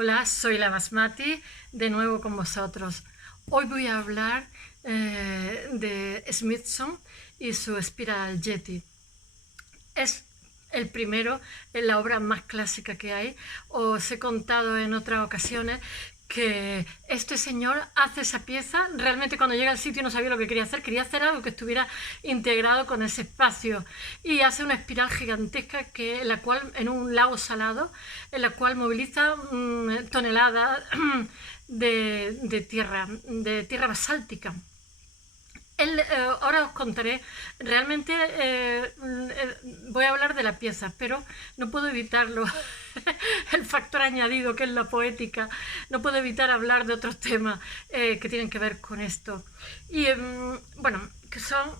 Hola, soy la Basmati, de nuevo con vosotros. Hoy voy a hablar de Smithson y su Spiral Yeti. Es el primero, en la obra más clásica que hay. Os he contado en otras ocasiones que este señor hace esa pieza, realmente cuando llega al sitio no sabía lo que quería hacer algo que estuviera integrado con ese espacio, y hace una espiral gigantesca en la cual, en un lago salado, en la cual moviliza toneladas de tierra basáltica. Ahora os contaré, realmente voy a hablar de la pieza, pero no puedo evitarlo, el factor añadido que es la poética, no puedo evitar hablar de otros temas que tienen que ver con esto. Y bueno, que son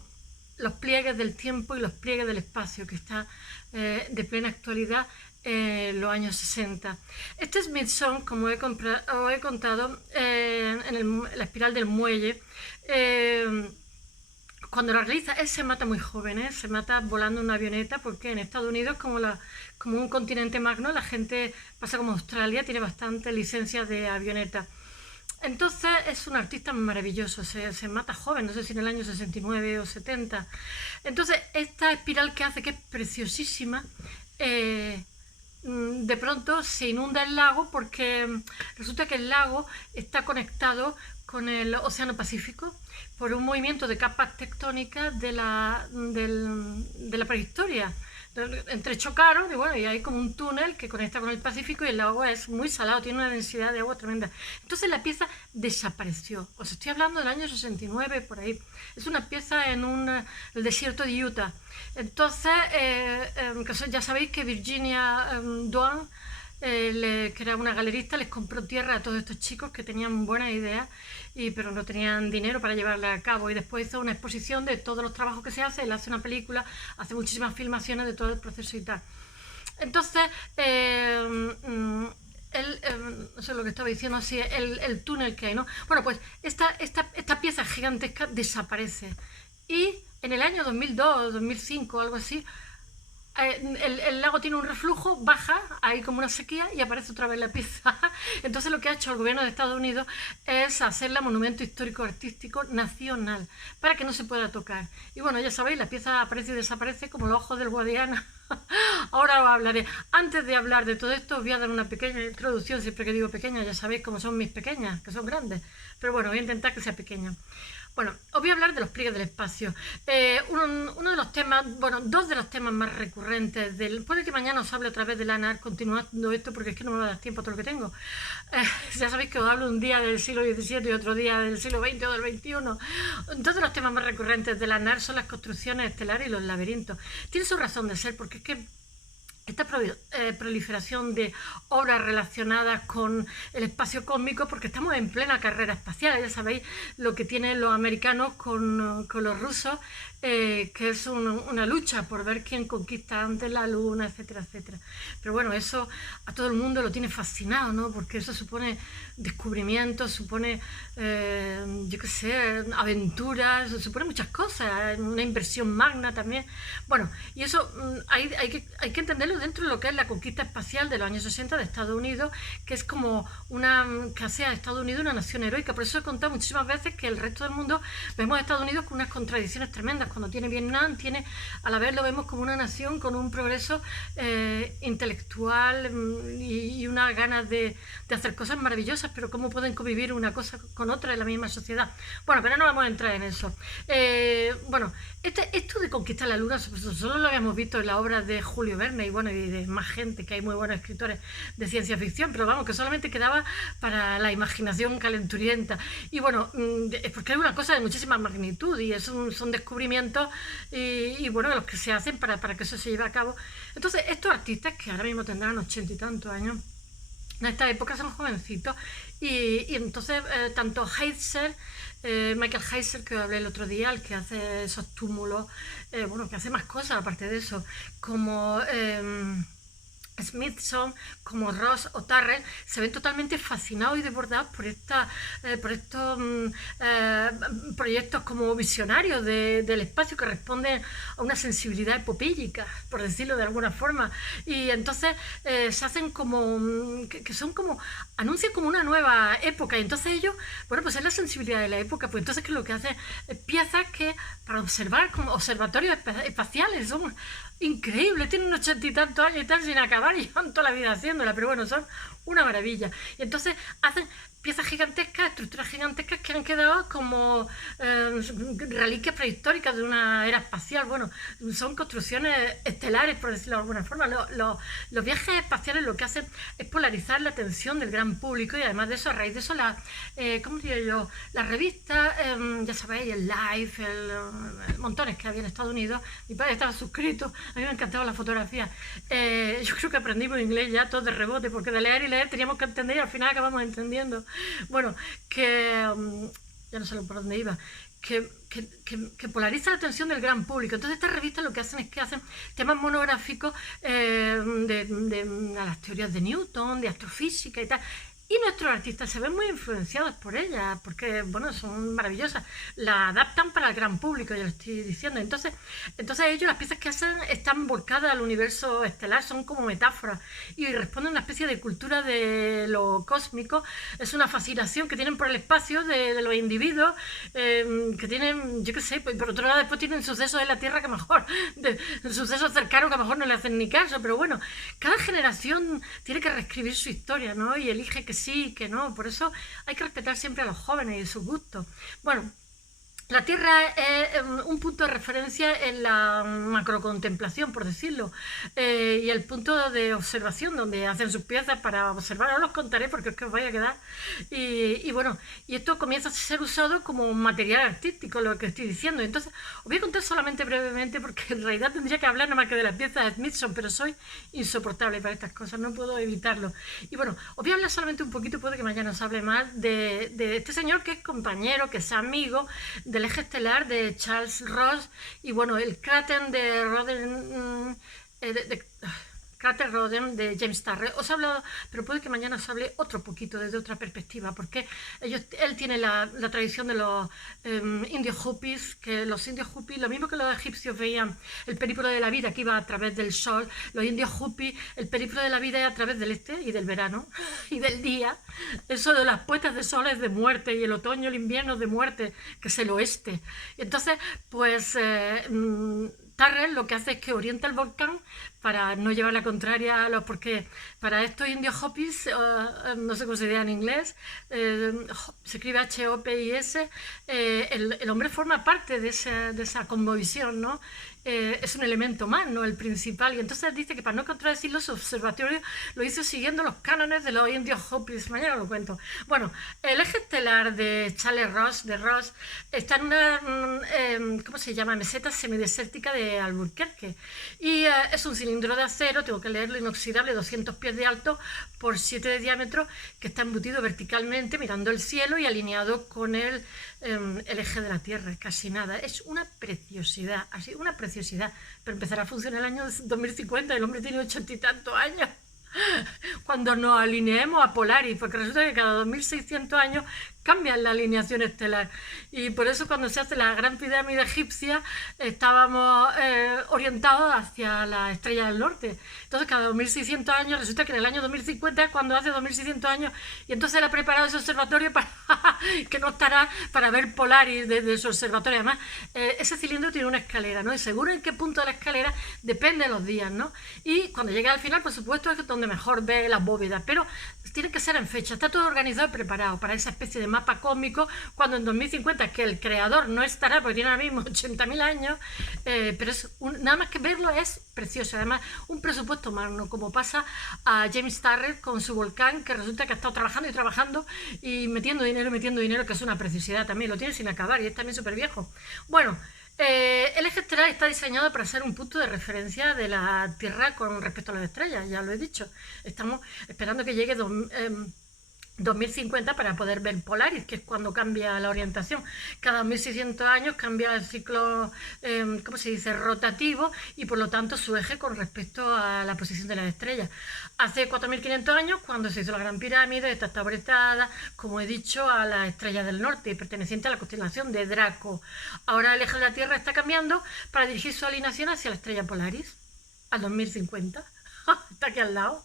los pliegues del tiempo y los pliegues del espacio, que está de plena actualidad en los años 60. Este Smithson, como os he contado, en la espiral del muelle, cuando lo realiza, él se mata muy joven, se mata volando en una avioneta, porque en Estados Unidos, como un continente magno, la gente pasa como Australia, tiene bastante licencias de avioneta. Entonces es un artista maravilloso, se mata joven, no sé si en el año 69 o 70. Entonces esta espiral que hace, que es preciosísima, de pronto se inunda el lago, porque resulta que el lago está conectado con el Océano Pacífico por un movimiento de capas tectónicas de la prehistoria. Entrechocaron y bueno, y hay como un túnel que conecta con el Pacífico, y el agua es muy salado, tiene una densidad de agua tremenda. Entonces la pieza desapareció. Os estoy hablando del año 69, por ahí. Es una pieza en el desierto de Utah. Entonces, ya sabéis que Virginia Duane, que era una galerista, les compró tierra a todos estos chicos que tenían buenas ideas, pero no tenían dinero para llevarla a cabo, y después hizo una exposición de todos los trabajos que se hace. Él hace una película, hace muchísimas filmaciones de todo el proceso y tal. Entonces, no sé lo que estaba diciendo, así, el túnel que hay, ¿no? Bueno, pues esta pieza gigantesca desaparece, y en el año 2002, 2005, algo así, el lago tiene un reflujo, baja, hay como una sequía, y aparece otra vez la pieza. Entonces lo que ha hecho el gobierno de Estados Unidos es hacerla monumento histórico artístico nacional, para que no se pueda tocar. Y bueno, ya sabéis, la pieza aparece y desaparece como los ojos del Guadiana. Ahora os hablaré. Antes de hablar de todo esto, os voy a dar una pequeña introducción. Siempre que digo pequeña, ya sabéis cómo son mis pequeñas, que son grandes, pero bueno, voy a intentar que sea pequeña. Bueno, os voy a hablar de los pliegues del espacio. Uno de los temas, bueno, dos de los temas más recurrentes puede que mañana os hable otra vez de Lanar, continuando esto, porque es que no me va a dar tiempo a todo lo que tengo. Ya sabéis que os hablo un día del siglo XVII y otro día del siglo XX o del XXI. Dos de los temas más recurrentes de Lanar son las construcciones estelares y los laberintos. Tiene su razón de ser, porque es que esta proliferación de obras relacionadas con el espacio cósmico, porque estamos en plena carrera espacial. Ya sabéis lo que tienen los americanos con los rusos, que es una lucha por ver quién conquista antes la luna, etcétera, etcétera. Pero bueno, eso a todo el mundo lo tiene fascinado, ¿no? Porque eso supone descubrimientos, supone, yo qué sé, aventuras, supone muchas cosas, una inversión magna también. Bueno, y eso hay que entenderlo dentro de lo que es la conquista espacial de los años 60 de Estados Unidos, que es como que hace a Estados Unidos una nación heroica. Por eso he contado muchísimas veces que el resto del mundo vemos a Estados Unidos con unas contradicciones tremendas. Cuando tiene Vietnam, a la vez lo vemos como una nación con un progreso intelectual, y unas ganas de hacer cosas maravillosas, pero cómo pueden convivir una cosa con otra en la misma sociedad. Bueno, pero no vamos a entrar en eso. Bueno, esto de conquistar la luna solo lo habíamos visto en la obra de Julio Verne, y bueno, y de más gente, que hay muy buenos escritores de ciencia ficción, pero vamos, que solamente quedaba para la imaginación calenturienta. Y bueno, es porque hay una cosa de muchísima magnitud, y son descubrimientos, y bueno, los que se hacen para que eso se lleve a cabo. Entonces, estos artistas, que ahora mismo tendrán 80 y tantos años, en esta época son jovencitos, y entonces tanto Heiser, Michael Heiser, que hablé el otro día, el que hace esos túmulos, bueno, que hace más cosas aparte de eso, como Smithson como Ross o Tyrrell se ven totalmente fascinados y desbordados por estos proyectos como visionarios del espacio que responden a una sensibilidad epopélica, por decirlo de alguna forma, y entonces se hacen como que son como anuncian como una nueva época, y entonces ellos, bueno, pues es la sensibilidad de la época, pues entonces que lo que hacen es piezas que para observar como observatorios espaciales son increíble, tienen 80 y tantos años y tal sin acabar y llevan toda la vida haciéndola, pero bueno, son una maravilla. Y entonces hacen piezas gigantescas, estructuras gigantescas que han quedado como reliquias prehistóricas de una era espacial. Bueno, son construcciones estelares, por decirlo de alguna forma. Los viajes espaciales lo que hacen es polarizar la atención del gran público, y además de eso, a raíz de eso, ¿cómo diría yo? Las revistas, ya sabéis, el Life, montones que había en Estados Unidos. Mi padre estaba suscrito, a mí me encantaba la fotografía. Yo creo que aprendimos inglés ya todo de rebote, porque de leer y leer teníamos que entender y al final acabamos entendiendo. Bueno, ya no sé por dónde iba, que polariza la atención del gran público. Entonces estas revistas lo que hacen es que hacen temas monográficos a las teorías de Newton, de astrofísica y tal. Y nuestros artistas se ven muy influenciados por ellas, porque, bueno, son maravillosas. La adaptan para el gran público, ya lo estoy diciendo. Entonces ellos, las piezas que hacen están volcadas al universo estelar, son como metáforas y responden a una especie de cultura de lo cósmico. Es una fascinación que tienen por el espacio de los individuos, que tienen, yo qué sé, por otro lado después tienen sucesos en la Tierra que mejor, sucesos cercanos que a lo mejor no le hacen ni caso, pero bueno, cada generación tiene que reescribir su historia, ¿no? Y elige que sí, que no, por eso hay que respetar siempre a los jóvenes y sus gustos. Bueno, la Tierra es un punto de referencia en la macrocontemplación, por decirlo, y el punto de observación donde hacen sus piezas para observar. Ahora os contaré porque es que os vaya a quedar. Y bueno, y esto comienza a ser usado como material artístico, lo que estoy diciendo. Entonces, os voy a contar solamente brevemente, porque en realidad tendría que hablar nada más que de las piezas de Smithson, pero soy insoportable para estas cosas, no puedo evitarlo. Y bueno, os voy a hablar solamente un poquito, puede que mañana os hable más, de este señor que es compañero, que es amigo del eje estelar de Charles Ross, y bueno, el cráter de Roden, Cráter Roden de James Turrell. Os he hablado, pero puede que mañana os hable otro poquito desde otra perspectiva, porque él tiene la tradición de los indios Hopis, que los indios Hopis, lo mismo que los egipcios veían el periplo de la vida que iba a través del sol, los indios Hopis, el periplo de la vida es a través del este y del verano y del día. Eso de las puestas de sol es de muerte, y el otoño, el invierno es de muerte, que es el oeste. Y entonces, pues Turrell lo que hace es que orienta el volcán para no llevar la contraria a los, porque para estos indios Hopis, no sé cómo se diría en inglés, se escribe H-O-P-I-S, el hombre forma parte de esa cosmovisión, ¿no? Es un elemento más, no el principal, y entonces dice que para no contradecir los observatorios lo hizo siguiendo los cánones de los indios Hopis. Mañana lo cuento. Bueno, el eje estelar de Charles Ross, está en una ¿cómo se llama? Meseta semidesértica de Albuquerque, y es un cilindro de acero, tengo que leerlo, inoxidable, 200 pies de alto por 7 de diámetro, que está embutido verticalmente mirando el cielo y alineado con el eje de la Tierra. Casi nada, es una preciosidad, así, una preciosidad, pero empezará a funcionar el año 2050, el hombre tiene 80 y tantos años. Cuando nos alineemos a Polaris, porque resulta que cada 2600 años cambian la alineación estelar, y por eso cuando se hace la gran pirámide egipcia estábamos orientados hacia la estrella del norte. Entonces cada 2600 años resulta que en el año 2050 es cuando hace 2600 años, y entonces él ha preparado ese observatorio para que no estará para ver Polaris desde su observatorio. Además, ese cilindro tiene una escalera, ¿no? Y seguro en qué punto de la escalera depende de los días, ¿no? Y cuando llega al final, por supuesto, es donde mejor ve las bóvedas, pero tiene que ser en fecha, está todo organizado y preparado para esa especie de mapa cósmico, cuando en 2050, que el creador no estará porque tiene ahora mismo 80.000 años, pero nada más que verlo es precioso. Además, un presupuesto magno, como pasa a James Turrell con su volcán, que resulta que ha estado trabajando y trabajando y metiendo dinero, que es una preciosidad también, lo tiene sin acabar y es también súper viejo. Bueno, el eje estelar está diseñado para ser un punto de referencia de la Tierra con respecto a las estrellas, ya lo he dicho. Estamos esperando que llegue 2050 para poder ver Polaris, que es cuando cambia la orientación. Cada 1600 años cambia el ciclo, ¿cómo se dice?, rotativo, y por lo tanto su eje con respecto a la posición de las estrellas. Hace 4500 años, cuando se hizo la Gran Pirámide, esta está orientada, como he dicho, a la estrella del norte, perteneciente a la constelación de Draco. Ahora el eje de la Tierra está cambiando para dirigir su alineación hacia la estrella Polaris, al 2050. Está aquí al lado.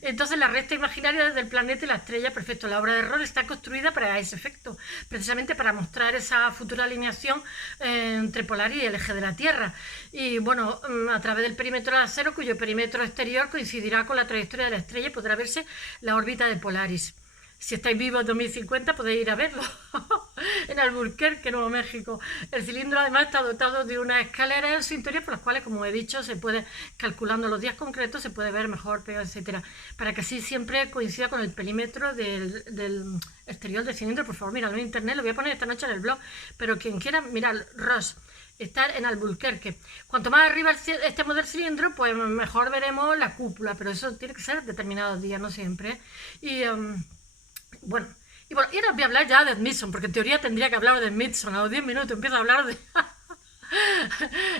Entonces la recta imaginaria del planeta y la estrella, perfecto. La obra de error está construida para ese efecto, precisamente para mostrar esa futura alineación entre Polaris y el eje de la Tierra. Y bueno, a través del perímetro de acero, cuyo perímetro exterior coincidirá con la trayectoria de la estrella, y podrá verse la órbita de Polaris. Si estáis vivos en 2050 podéis ir a verlo en Albuquerque, Nuevo México. El cilindro además está dotado de una escalera en su interior, por las cuales, como he dicho, se puede, calculando los días concretos, se puede ver mejor, peor, etcétera, para que así siempre coincida con el perímetro del exterior del cilindro. Por favor, míralo en internet, lo voy a poner esta noche en el blog, pero quien quiera, mirad, Ross. Está en Albuquerque. Cuanto más arriba estemos del cilindro, pues mejor veremos la cúpula, pero eso tiene que ser determinados días, no siempre. Y bueno, y ahora voy a hablar ya de Smithson, porque en teoría tendría que hablar de Smithson. A los 10 minutos empiezo a hablar de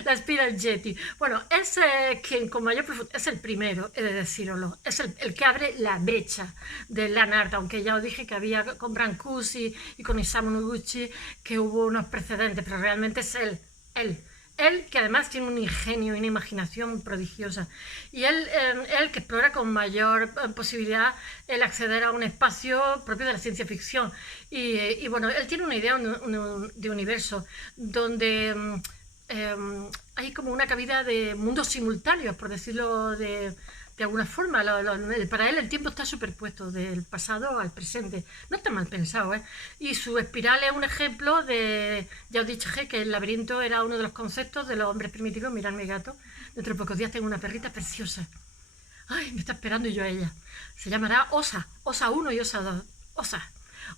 la Spiral Jetty. Bueno, es quien con mayor profundidad, es el primero, he de decirlo, es el que abre la brecha de Leonard, aunque ya os dije que había con Brancusi y con Isamu Noguchi que hubo unos precedentes, pero realmente es él que además tiene un ingenio y una imaginación prodigiosa, y él que explora con mayor posibilidad el acceder a un espacio propio de la ciencia ficción. Y bueno, él tiene una idea de universo donde hay como una cabida de mundos simultáneos, por decirlo de alguna forma. Para él el tiempo está superpuesto del pasado al presente. No está mal pensado, ¿eh? Y su espiral es un ejemplo de... Ya os dije que el laberinto era uno de los conceptos de los hombres primitivos. Mirad mi gato. Dentro de pocos días tengo una perrita preciosa. Ay, me está esperando yo a ella. Se llamará Osa. Osa 1 y Osa 2. Osa.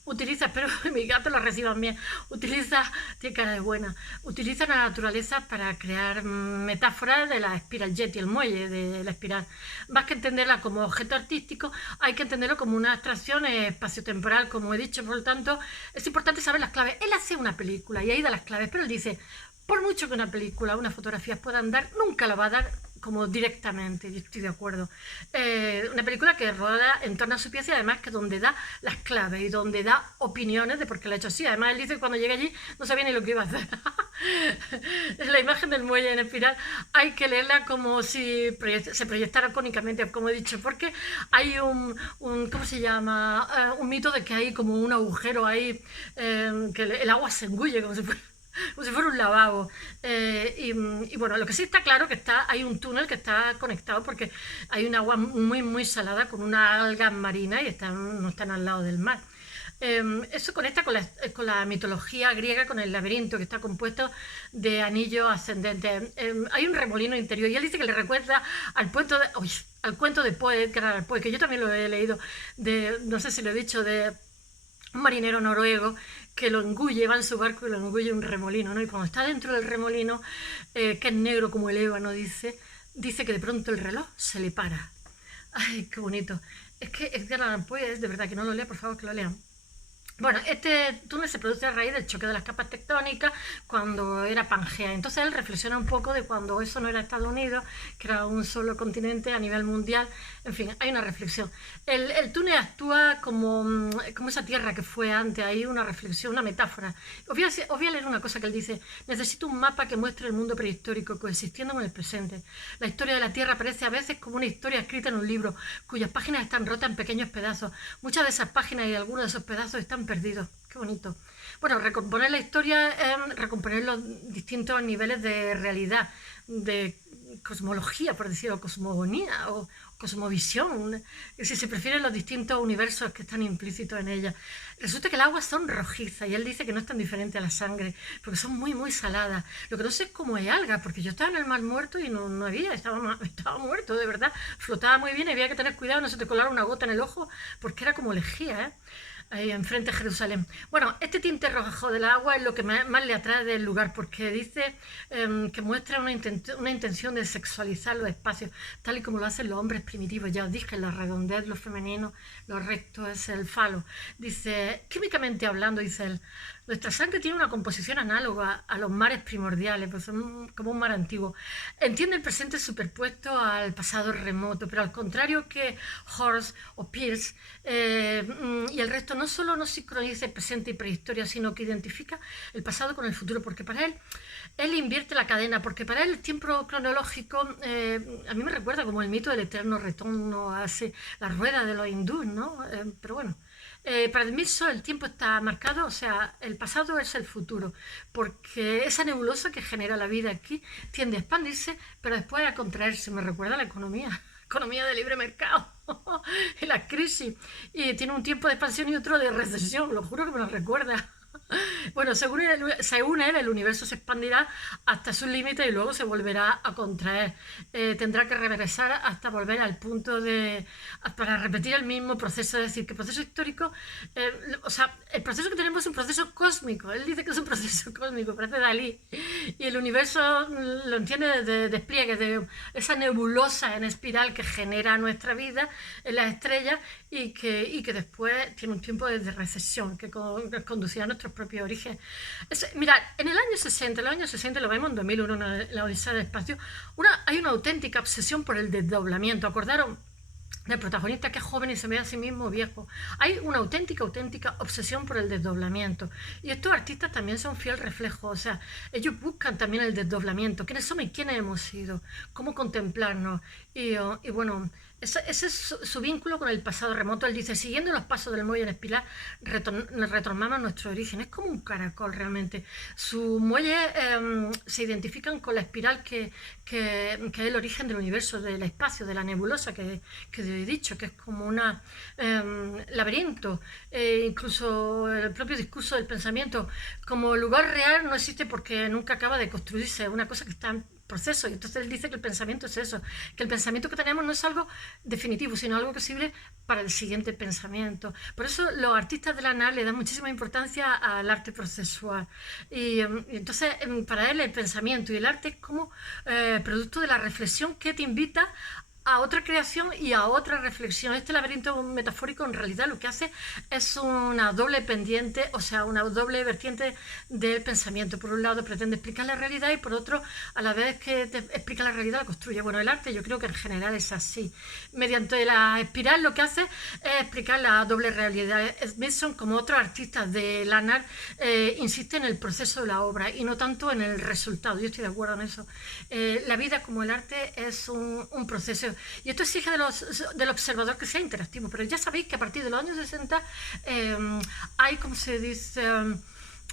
Utiliza, espero que mi gato lo reciban bien, tiene cara de buena, utiliza la naturaleza para crear metáforas de la Spiral Jetty, el muelle de la espiral. Más que entenderla como objeto artístico, hay que entenderlo como una abstracción espaciotemporal, como he dicho. Por lo tanto, es importante saber las claves. Él hace una película y ahí da las claves, pero él dice, por mucho que una película, unas fotografías puedan dar, nunca la va a dar como directamente. Yo estoy de acuerdo. Una película que roda en torno a su pieza, y además que donde da las claves y donde da opiniones de por qué lo ha hecho así. Además él dice que cuando llega allí no sabía ni lo que iba a hacer. La imagen del muelle en espiral hay que leerla como si se proyectara cónicamente, como he dicho, porque hay ¿cómo se llama? Un mito de que hay como un agujero ahí, que el agua se engulle como si fuera un lavabo. Y bueno, lo que sí está claro que hay un túnel que está conectado, porque hay un agua muy muy salada con una alga marina y no están al lado del mar. Eso conecta con la mitología griega, con el laberinto, que está compuesto de anillos ascendentes. Hay un remolino interior, y él dice que le recuerda al cuento de Poe, que yo también lo he leído, no sé si lo he dicho, de un marinero noruego que lo engulle, va en su barco y lo engulle un remolino, ¿no? Y cuando está dentro del remolino, que es negro como el ébano, dice que de pronto el reloj se le para. Ay, qué bonito. Es que Edgar Allan Poe es de verdad, que no lo lea, por favor, que lo lean. Bueno, este túnel se produce a raíz del choque de las capas tectónicas cuando era Pangea. Entonces él reflexiona un poco de cuando eso no era Estados Unidos, que era un solo continente a nivel mundial. En fin, hay una reflexión. El túnel actúa como esa tierra que fue antes. Hay una reflexión, una metáfora. Os voy a leer una cosa que él dice. Necesito un mapa que muestre el mundo prehistórico coexistiendo con el presente. La historia de la Tierra parece a veces como una historia escrita en un libro, cuyas páginas están rotas en pequeños pedazos. Muchas de esas páginas y algunos de esos pedazos están perdidos. Qué bonito. Bueno, recomponer la historia es recomponer los distintos niveles de realidad, de cosmología, por decirlo, cosmogonía o cosmovisión, si se prefieren, los distintos universos que están implícitos en ella. Resulta que el agua son rojizas, y él dice que no es tan diferente a la sangre, porque son muy, muy saladas. Lo que no sé es cómo hay algas, porque yo estaba en el mar muerto y no había, estaba muerto, de verdad. Flotaba muy bien y había que tener cuidado, no se te colara una gota en el ojo, porque era como lejía, ¿eh? ahí enfrente de Jerusalén. Bueno, este tinte rojo del agua es lo que más le atrae del lugar, porque dice que muestra una intención de sexualizar los espacios, tal y como lo hacen los hombres primitivos. Ya os dije, la redondez, lo femenino, lo recto es el falo. Dice, químicamente hablando, dice él, nuestra sangre tiene una composición análoga a los mares primordiales, pues son como un mar antiguo. Entiende el presente superpuesto al pasado remoto, pero al contrario que Horst o Peirce y el resto, no solo no sincroniza el presente y prehistoria, sino que identifica el pasado con el futuro, porque para él invierte la cadena, porque para él el tiempo cronológico a mí me recuerda como el mito del eterno retorno a la rueda de los hindúes, ¿no? Pero bueno. Para el Milso el tiempo está marcado, o sea, el pasado es el futuro, porque esa nebulosa que genera la vida aquí tiende a expandirse, pero después a contraerse. Me recuerda a la economía de libre mercado y la crisis, y tiene un tiempo de expansión y otro de recesión, lo juro que me lo recuerda. Bueno, según él, el universo se expandirá hasta sus límites y luego se volverá a contraer. Tendrá que regresar hasta volver al punto para repetir el mismo proceso. Es decir, que el proceso histórico, o sea, el proceso que tenemos es un proceso cósmico. Él dice que es un proceso cósmico, parece Dalí. Y el universo lo entiende de despliegues, de esa nebulosa en espiral que genera nuestra vida en las estrellas y que después tiene un tiempo de recesión que conducirá a nuestros propios orígenes. Mira, en los años 60 lo vemos en 2001, en la Odisea del Espacio, hay una auténtica obsesión por el desdoblamiento. ¿Acordaron del protagonista que es joven y se ve a sí mismo viejo? Hay una auténtica obsesión por el desdoblamiento. Y estos artistas también son fiel reflejo, o sea, ellos buscan también el desdoblamiento. ¿Quiénes somos y quiénes hemos sido? ¿Cómo contemplarnos? Y bueno, ese es su vínculo con el pasado remoto. Él dice, siguiendo los pasos del muelle en espiral, retornamos nuestro origen. Es como un caracol realmente. Sus muelles se identifican con la espiral que es el origen del universo, del espacio, de la nebulosa que he dicho, que es como un laberinto. Incluso el propio discurso del pensamiento como lugar real no existe porque nunca acaba de construirse, es una cosa que está en proceso. Y entonces él dice que el pensamiento es eso, que el pensamiento que tenemos no es algo definitivo, sino algo que sirve para el siguiente pensamiento. Por eso los artistas de la NAR le dan muchísima importancia al arte procesual. Y entonces para él el pensamiento y el arte es como producto de la reflexión que te invita a otra creación y a otra reflexión. Este laberinto metafórico en realidad lo que hace es una doble pendiente, o sea, una doble vertiente del pensamiento. Por un lado pretende explicar la realidad y por otro, a la vez que te explica la realidad, la construye. Bueno, el arte yo creo que en general es así. Mediante la espiral lo que hace es explicar la doble realidad. Smithson, como otros artistas de Lanard, insiste en el proceso de la obra y no tanto en el resultado. Yo estoy de acuerdo en eso. La vida como el arte es un proceso. Y esto exige del observador que sea interactivo, pero ya sabéis que a partir de los años 60 hay, como se dice,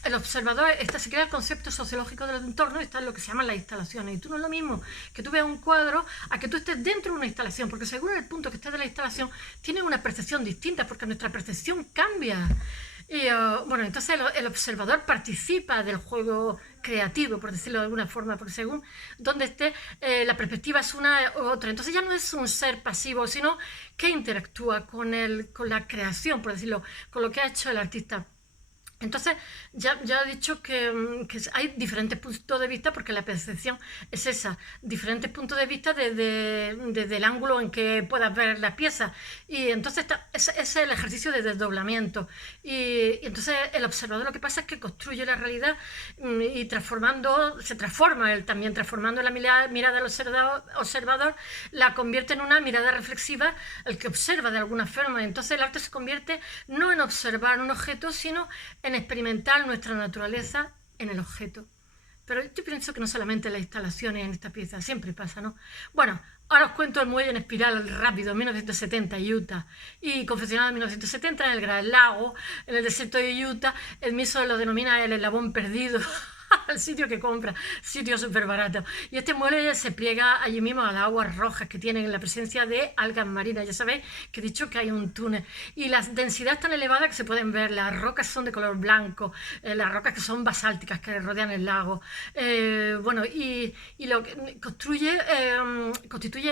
el observador, se crea el concepto sociológico del entorno y está en lo que se llaman las instalaciones. Y tú no es lo mismo que tú veas un cuadro a que tú estés dentro de una instalación, porque según el punto que estés de la instalación, tienes una percepción distinta, porque nuestra percepción cambia. Y bueno, entonces el observador participa del juego creativo, por decirlo de alguna forma, porque según donde esté, la perspectiva es una u otra. Entonces ya no es un ser pasivo, sino que interactúa con la creación, por decirlo, con lo que ha hecho el artista. Entonces, ya he dicho que hay diferentes puntos de vista porque la percepción es esa, diferentes puntos de vista desde el ángulo en que puedas ver la pieza. Y entonces es el ejercicio de desdoblamiento. Y entonces el observador lo que pasa es que construye la realidad y se transforma él también, transformando la mirada del observador, la convierte en una mirada reflexiva, el que observa de alguna forma. Entonces el arte se convierte no en observar un objeto, sino en experimentar nuestra naturaleza en el objeto. Pero yo pienso que no solamente en las instalaciones en esta pieza, siempre pasa, ¿no? Bueno, ahora os cuento el muelle en espiral rápido, en 1970, Utah. Y confeccionado en 1970 en el Gran Lago, en el desierto de Utah. El Miso lo denomina el eslabón perdido. al sitio que compra, sitio súper barato. Y este muelle se pliega allí mismo a las aguas rojas que tienen la presencia de algas marinas. Ya sabéis que he dicho que hay un túnel. Y la densidad es tan elevada que se pueden ver. Las rocas son de color blanco, las rocas que son basálticas que rodean el lago. Bueno, y lo que constituye,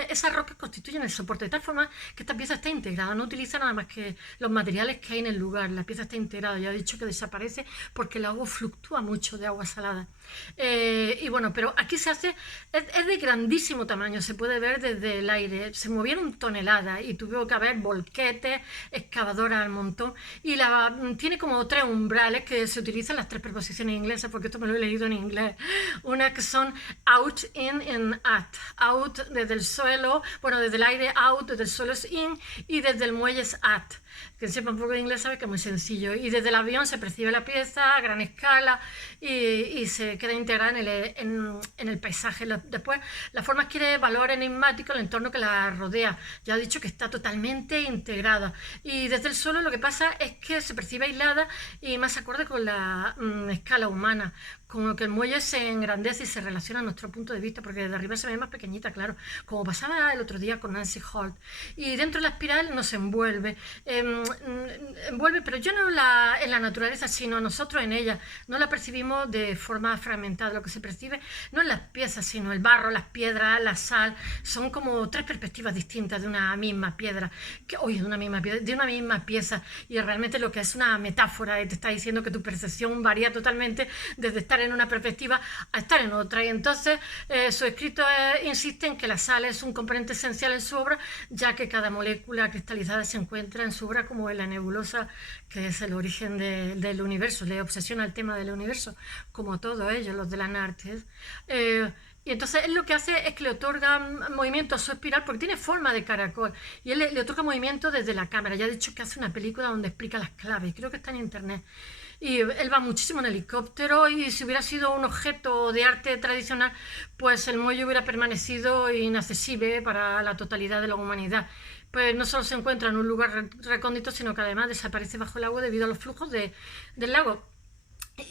esas rocas constituyen el soporte de tal forma que esta pieza está integrada. No utiliza nada más que los materiales que hay en el lugar. La pieza está integrada. Ya he dicho que desaparece porque el agua fluctúa mucho de agua salada. Y bueno, pero aquí se hace, es de grandísimo tamaño, se puede ver desde el aire. Se movieron toneladas y tuvo que haber volquetes, excavadoras al montón. Y tiene como 3 umbrales que se utilizan las 3 preposiciones inglesas, porque esto me lo he leído en inglés. Una que son out, in and at. Out desde el suelo, bueno, desde el aire out, desde el suelo es in y desde el muelle es at. Que sepa un poco de inglés sabe que es muy sencillo. Y desde el avión se percibe la pieza a gran escala y se queda integrada en el paisaje. Después, la forma adquiere valor enigmático el entorno que la rodea. Ya he dicho que está totalmente integrada. Y desde el suelo lo que pasa es que se percibe aislada y más acorde con la escala humana. Como que el muelle se engrandece y se relaciona a nuestro punto de vista, porque desde arriba se ve más pequeñita, claro, como pasaba el otro día con Nancy Holt. Y dentro de la espiral nos envuelve, pero yo no en la naturaleza, sino nosotros en ella. No la percibimos de forma fragmentada. Lo que se percibe no en las piezas, sino el barro, las piedras, la sal. Son como 3 perspectivas distintas de una misma piedra, de una misma pieza. Y realmente lo que es una metáfora, te está diciendo que tu percepción varía totalmente desde estar en una perspectiva a estar en otra. Y entonces su escrito insiste en que la sal es un componente esencial en su obra, ya que cada molécula cristalizada se encuentra en su obra como en la nebulosa, que es el origen del universo. Le obsesiona el tema del universo, como todos ellos, los de las artes. Y entonces él lo que hace es que le otorga movimiento a su espiral, porque tiene forma de caracol, y él le otorga movimiento desde la cámara. Ya he dicho que hace una película donde explica las claves, creo que está en internet. Y él va muchísimo en helicóptero, y si hubiera sido un objeto de arte tradicional, pues el muelle hubiera permanecido inaccesible para la totalidad de la humanidad. Pues no solo se encuentra en un lugar recóndito, sino que además desaparece bajo el agua debido a los flujos del lago.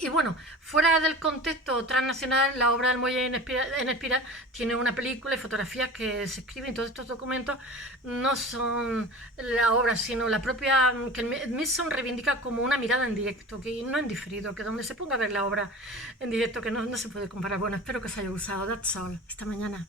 Y bueno, fuera del contexto transnacional, la obra del muelle en espiral tiene una película y fotografías que se escriben, y todos estos documentos no son la obra, sino la propia, que el Smithson reivindica como una mirada en directo, que no en diferido, que donde se ponga a ver la obra en directo, que no se puede comparar. Bueno, espero que os haya gustado. That's all. Hasta mañana.